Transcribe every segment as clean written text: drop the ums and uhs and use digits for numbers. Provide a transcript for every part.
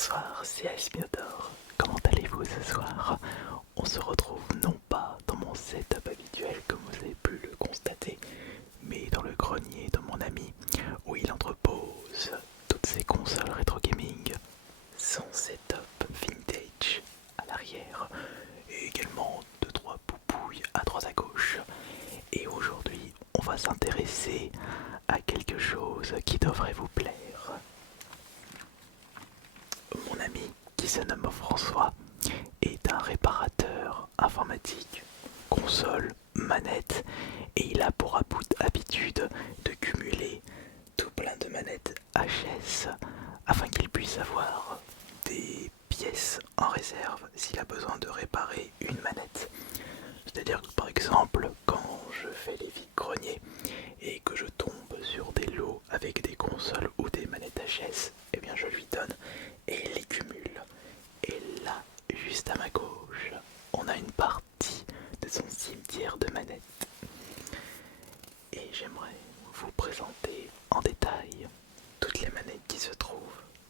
Bonsoir, c'est Aspinodor. Comment allez-vous ce soir? On se retrouve non pas dans mon setup habituel comme vous avez pu le constater, mais dans le grenier de mon ami où il entrepose toutes ses consoles rétro gaming, son setup vintage à l'arrière et également 2-3 poupouilles à droite à gauche. Et aujourd'hui, on va s'intéresser à quelque chose qui devrait vous plaire. Mon ami, qui se nomme François, est un réparateur informatique, console, manette, et il a pour habitude de cumuler tout plein de manettes HS afin qu'il puisse avoir des pièces en réserve s'il a besoin de réparer une manette. C'est-à-dire que par exemple, quand je fais les vides-greniers et que je tombe sur des lots avec des consoles ou des manettes HS, eh bien je lui donne et il les cumule. Et là, juste à ma gauche, on a une partie de son cimetière de manettes. Et j'aimerais vous présenter en détail toutes les manettes qui se trouvent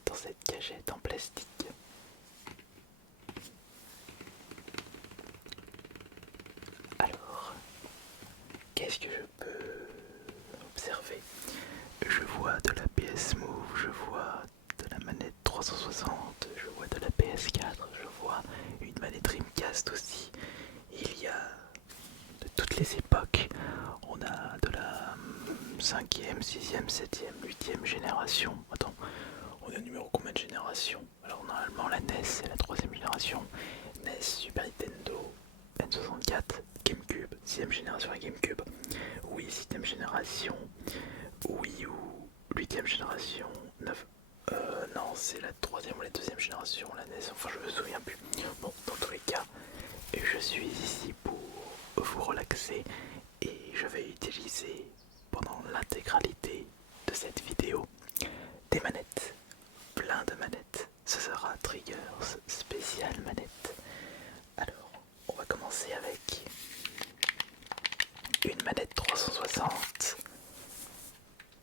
dans cette cagette en plastique. Alors, qu'est-ce que je peux observer? Je vois de la PS Move, je vois de la manette 360, je vois de la PS4, je vois une manette Dreamcast aussi. Il y a de toutes les époques. On a de la 5e, 6e, 7e, 8e génération. Attends, on est au numéro combien de génération? Alors normalement la NES c'est la 3e génération. NES, Super Nintendo, N64, GameCube, 6e génération et GameCube. Wii, 6e génération. Wii U, 8e génération. 9. Non, c'est la 3e ou la 2e génération, la NES. Enfin, je me souviens plus. Bon, dans tous les cas, je suis ici pour vous relaxer et je vais utiliser pendant l'intégralité de cette vidéo des manettes, plein de manettes. Ce sera Triggers spécial manette. Alors, on va commencer avec une manette 360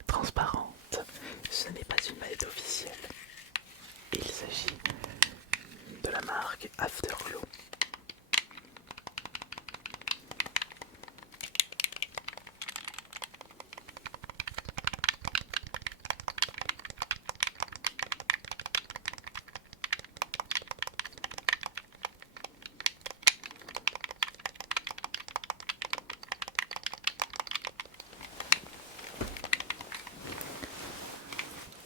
transparente. Ce n'est pas une manette officielle. Il s'agit de la marque Afterglow.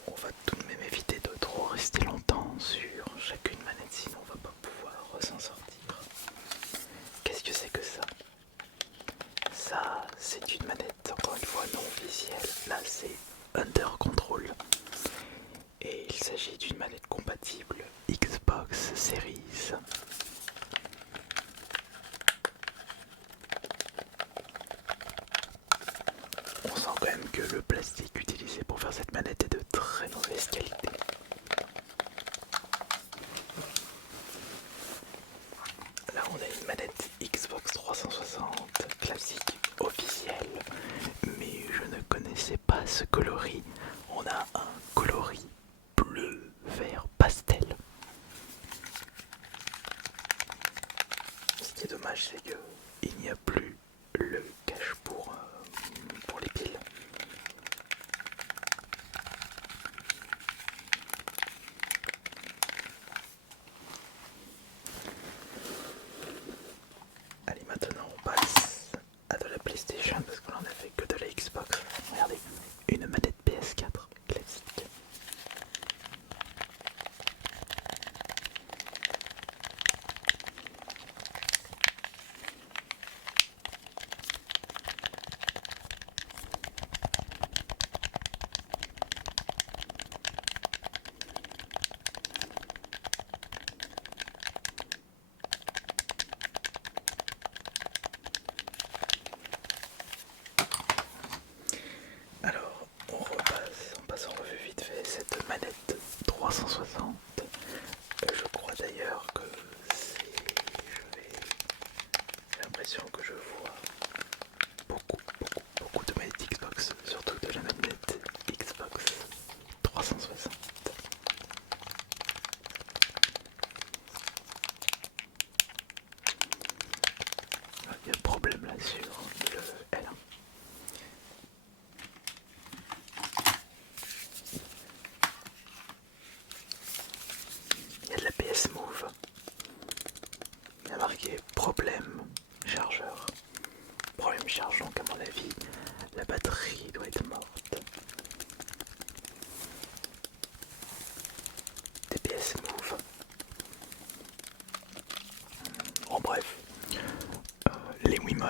On va tout de même éviter de trop rester longtemps sur chacune manette, sinon on va pas pouvoir s'en sortir. Qu'est-ce que c'est que ça? Ça, c'est une manette, encore une fois, non officielle. Là, c'est Under Control. Et il s'agit d'une manette compatible Xbox Series. On sent quand même que le plastique utilisé pour faire cette manette est de très mauvaise qualité. Là on a une manette Xbox 360 classique officielle, mais je ne connaissais pas ce coloris. On a un coloris bleu vert pastel. Ce qui est dommage, c'est que il n'y a plus le cache pour les piles. Allez, maintenant on passe à de la PlayStation parce qu'on en a fait que de la Xbox. Regardez, une manette PS4 classique.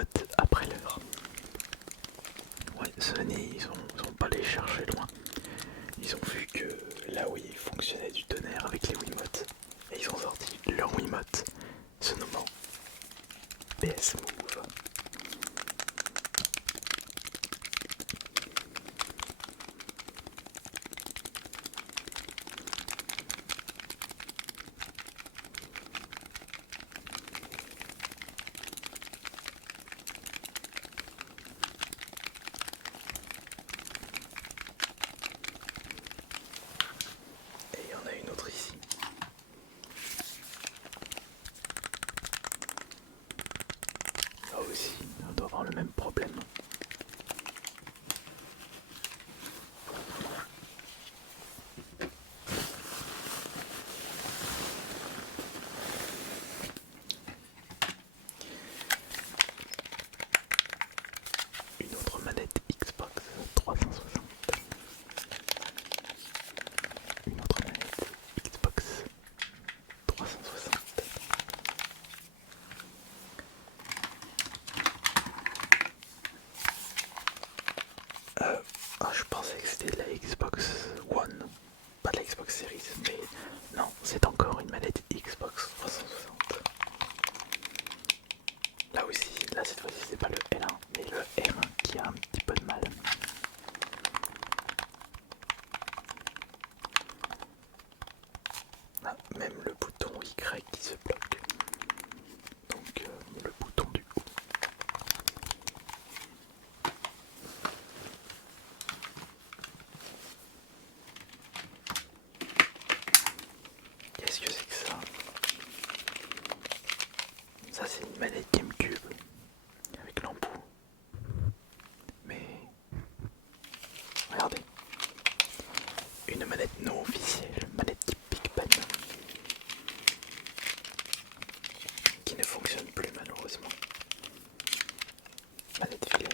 Wiimote après l'heure. Ouais, Sony, ils ont pas les chercher loin. Ils ont vu que là où il fonctionnait du tonnerre avec les Wiimotes, et ils ont sorti leur Wiimote, se nommant PS Move. Et il y en a une autre ici. Là aussi, on doit avoir le même problème. Une autre manette Xbox 360. Une autre manette Xbox 360. Je pensais que c'était la Xbox One, pas de la Xbox Series, mais non, c'est encore une manette Xbox 360. Là aussi, là cette fois-ci c'est pas le L1, mais le R1 qui a un petit peu de mal. Ah, même le bouton Y qui se bloque. Donc le bouton du haut. Qu'est-ce que c'est que ça? Ça c'est une manette GameCube avec l'embout. Mais regardez, une manette non officielle, manette typique Pan, qui ne fonctionne plus malheureusement. Manette filaire.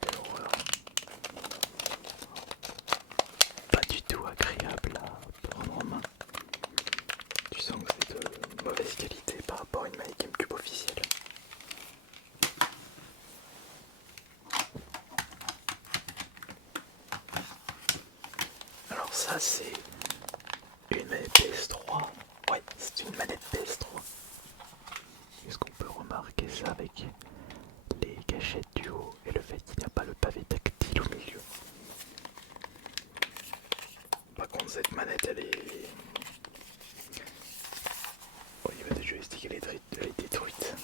Quelle horreur. Pas du tout agréable à prendre en main. Tu sens que c'est de mauvaise qualité par rapport à une manette GameCube officielle. Alors ça c'est une manette PS3. Ouais, c'est une manette PS3. Est-ce qu'on peut remarquer ça avec les gâchettes du haut et le fait qu'il n'y a pas le pavé tactile au milieu? Par contre cette manette elle est... Au niveau des joysticks elle est détruite.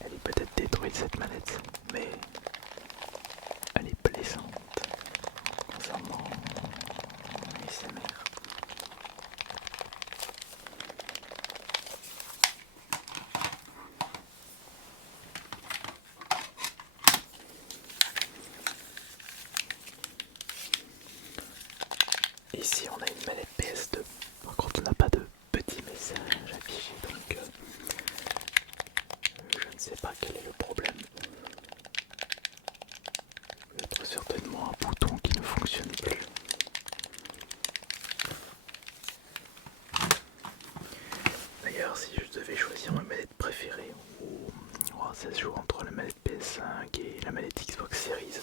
Elle est peut-être détruite cette manette, mais elle est plaisante concernant l'ASMR. Ici on a une manette PS2. Par contre on n'a pas de petit message affiché, donc je ne sais pas quel est le problème. Peut-être certainement un bouton qui ne fonctionne plus. D'ailleurs, si je devais choisir ma manette préférée, ça se joue entre la manette PS5 et la manette Xbox Series.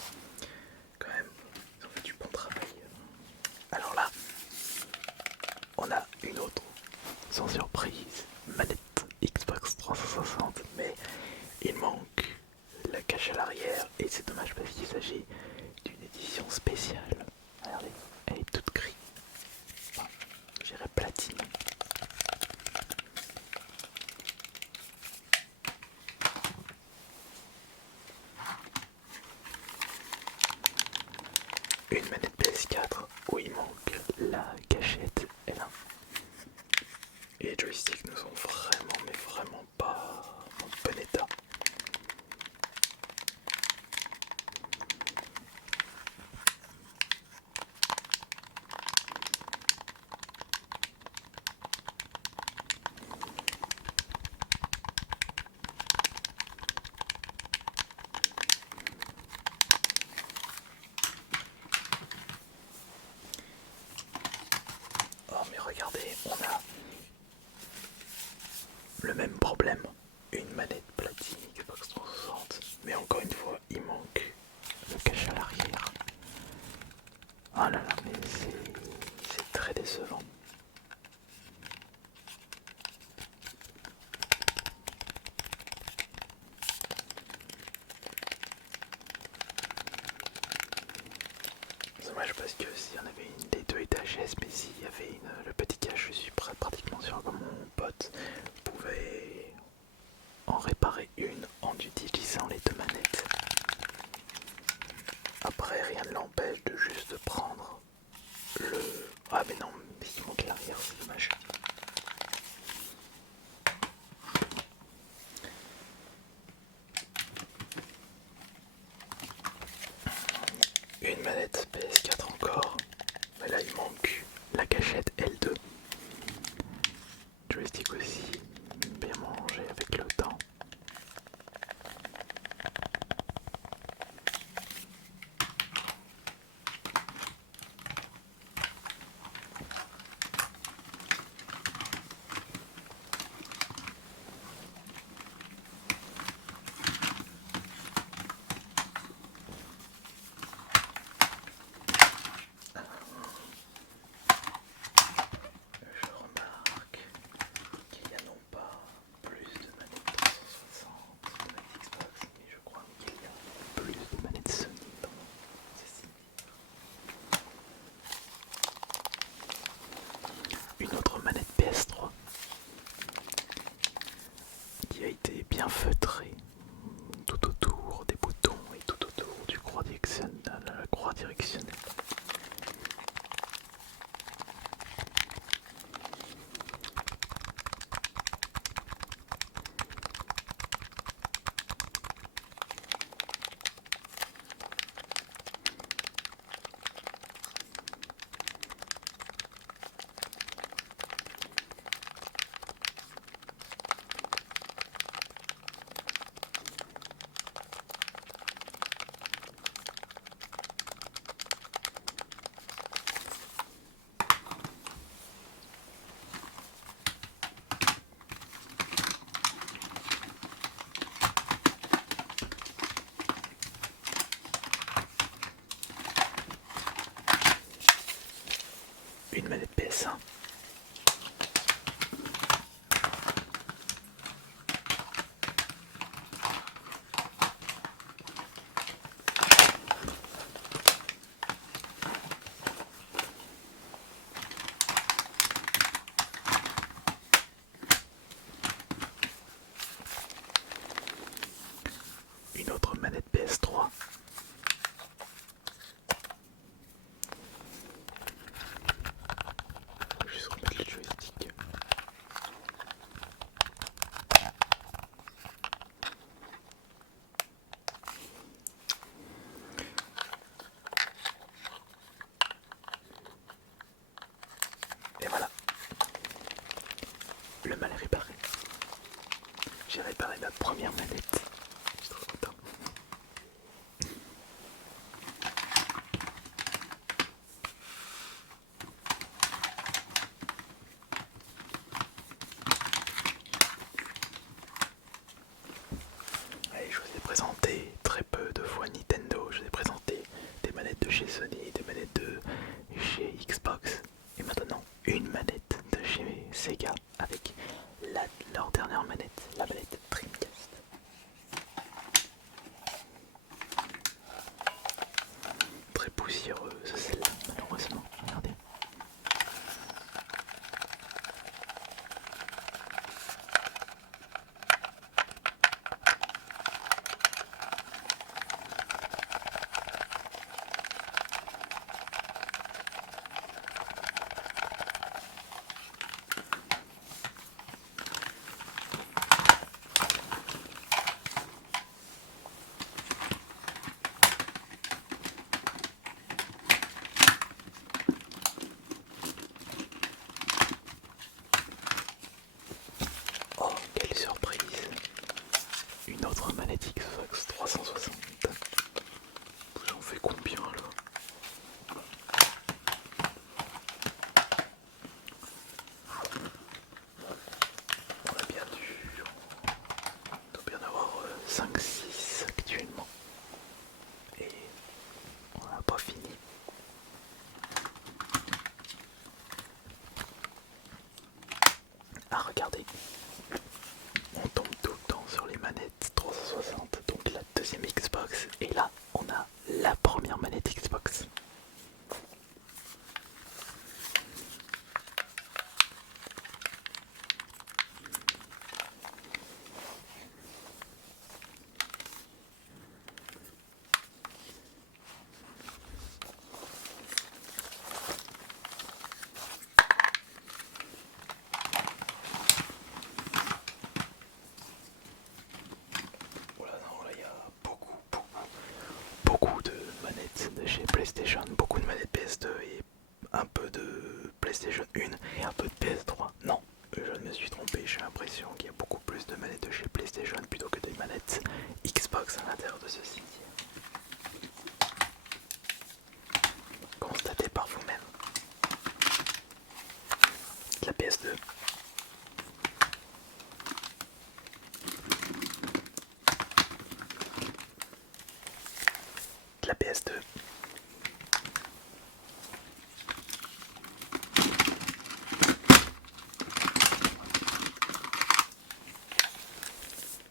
Quand même, ils ont fait du bon travail. Alors là, on a une autre, sans surprise, manette Xbox 360, mais il manque la cache à l'arrière et c'est dommage parce qu'il s'agit d'une édition spéciale. Regardez, elle est toute grise. Enfin, je dirais platine. regardez, on a le même problème. Une manette platine Xbox 360, mais encore une fois, il manque le cache à l'arrière. Oh là là, mais c'est très décevant. C'est dommage parce que s'il y en avait une des deux étages, mais s'il y avait le petit cache, je suis pratiquement sûr que mon pote pouvait en réparer une en utilisant les deux manettes. Après, rien ne l'empêche de juste prendre le... Ah mais non, mais il manque l'arrière, c'est dommage. Une manette PS4 encore, mais là il manque la gâchette L2. Joystick aussi, bien mangé avec le temps. Je remarque qu'il y a non pas plus de manettes 360 de la Xbox, mais je crois qu'il y a plus de manettes Sony dans ceci. Une autre manette PS3 qui a été bien feutrée tout autour des boutons et tout autour du la croix directionnelle. Une manette PS1. Une autre manette PS3. Faut juste remettre le joystick. Et voilà. Le mal est réparé. J'ai réparé ma première manette. Je suis trop content. Allez, je vous ai présenté très peu de fois Nintendo. Je vous ai présenté des manettes de chez Sony, des manettes de chez Xbox. Et maintenant, une manette de chez Sega avec leur dernière manette, la manette Dreamcast. PlayStation 1 et un peu de PS3. Non, je me suis trompé, j'ai l'impression qu'il y a beaucoup plus de manettes de chez PlayStation plutôt que des manettes Xbox à l'intérieur de ceci. Constatez par vous-même. La PS2. La PS2.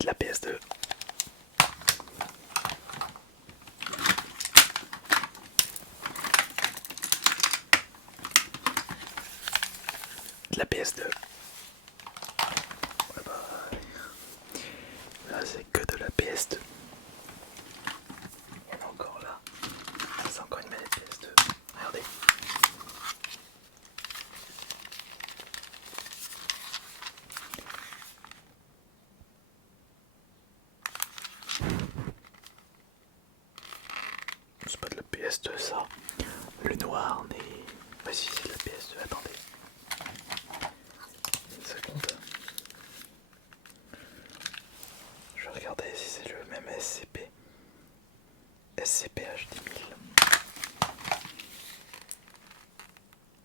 La PS2. La PS2. Ouais bah, là c'est que de la PS2. Il y en a encore là. Ça c'est encore une manette PS2. Regardez. C'est pas de la PS2 ça. Le noir n'est... Bah si c'est de la PS2, attendez. Une seconde. Je vais regarder si c'est le même SCP. SCPH 10000.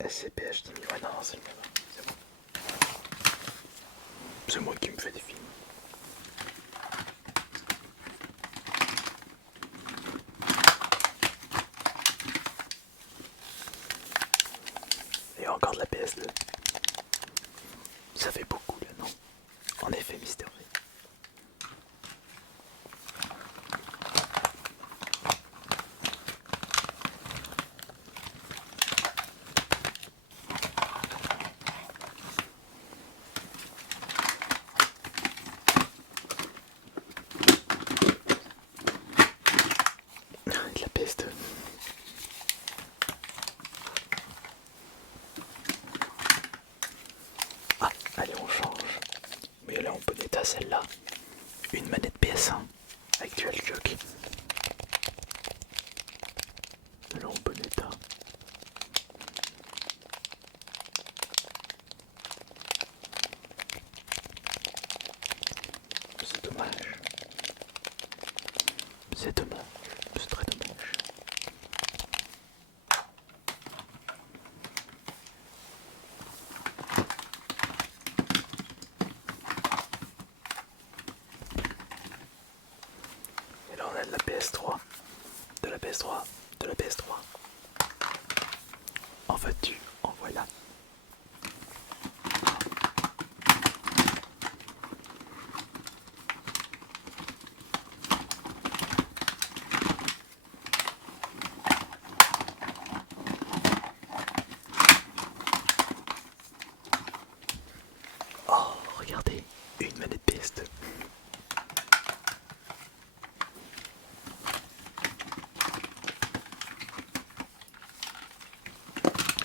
SCPH 10000. Ouais non, c'est le même. C'est bon. C'est moi qui me fais des films. Et encore de la PS2. Ça fait beaucoup là, non? En effet, Mister V. De la PS2. Ah, allez, on change. Mais elle est en bon état celle-là. Une manette PS1 avec DualShock. Elle est en bon état. C'est dommage. C'est dommage. C'est très dommage. Et là on a de la PS3. De la PS3. De la PS3. En veux-tu, en voilà. Oh, regardez, une manette PS2.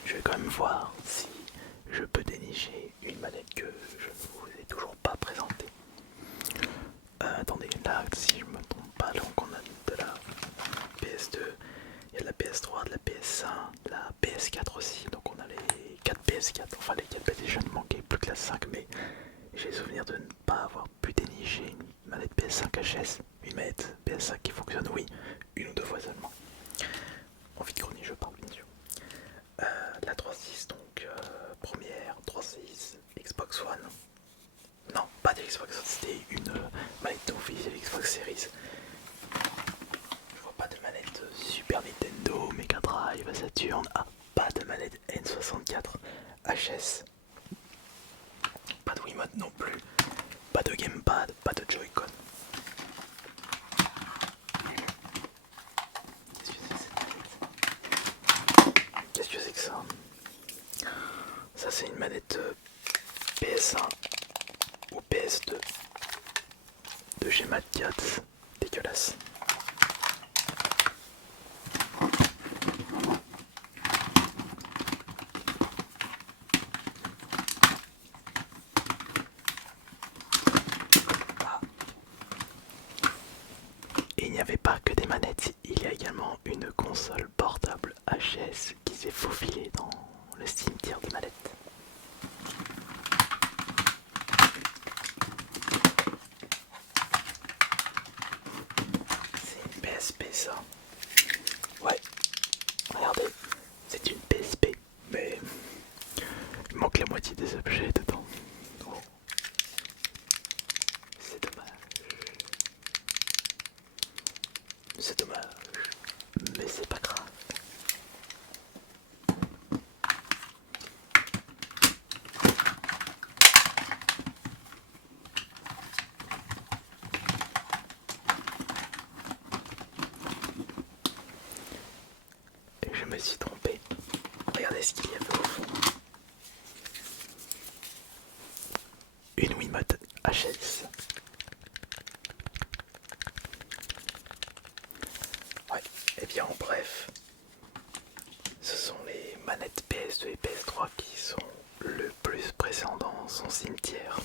Je vais quand même voir si je peux dénicher une manette que je ne vous ai toujours pas présentée. Attendez, là, si je me trompe pas, donc on a de la PS2, il y a de la PS3, de la PS1, de la PS4 aussi, donc on a les 4 PS4, enfin les 4 PlayStation, il manquait plus que la 5, mais j'ai souvenir de ne pas avoir pu dénicher une manette PS5 HS, une manette PS5 qui fonctionne, oui, une ou deux fois seulement. En vide-grenier, je parle bien sûr. La 3.6, donc première 3.6 Xbox One. Non, pas de Xbox One, c'était une manette officielle Xbox Series. Je vois pas de manette Super Nintendo, Mega Drive, Saturn. Ah, pas de manette N64 HS. Pas de Wiimote non plus. Pas de Gamepad, pas de Joy-Con. Qu'est-ce que c'est que ça? Ça c'est une manette PS1 ou PS2 de chez Mad Cat. Dégueulasse. Et il n'y avait pas que des manettes, il y a également une console portable HS qui s'est faufilée dans le cimetière de manettes. C'est une PSP ça. Ouais, regardez, c'est une PSP, mais il manque la moitié des objets dedans. Oh. C'est dommage. C'est dommage, mais c'est pas grave. Je me suis trompé. Regardez ce qu'il y avait au fond. Une Wiimote HS. Ouais, et bien en bref, ce sont les manettes PS2 et PS3 qui sont le plus présents dans son cimetière.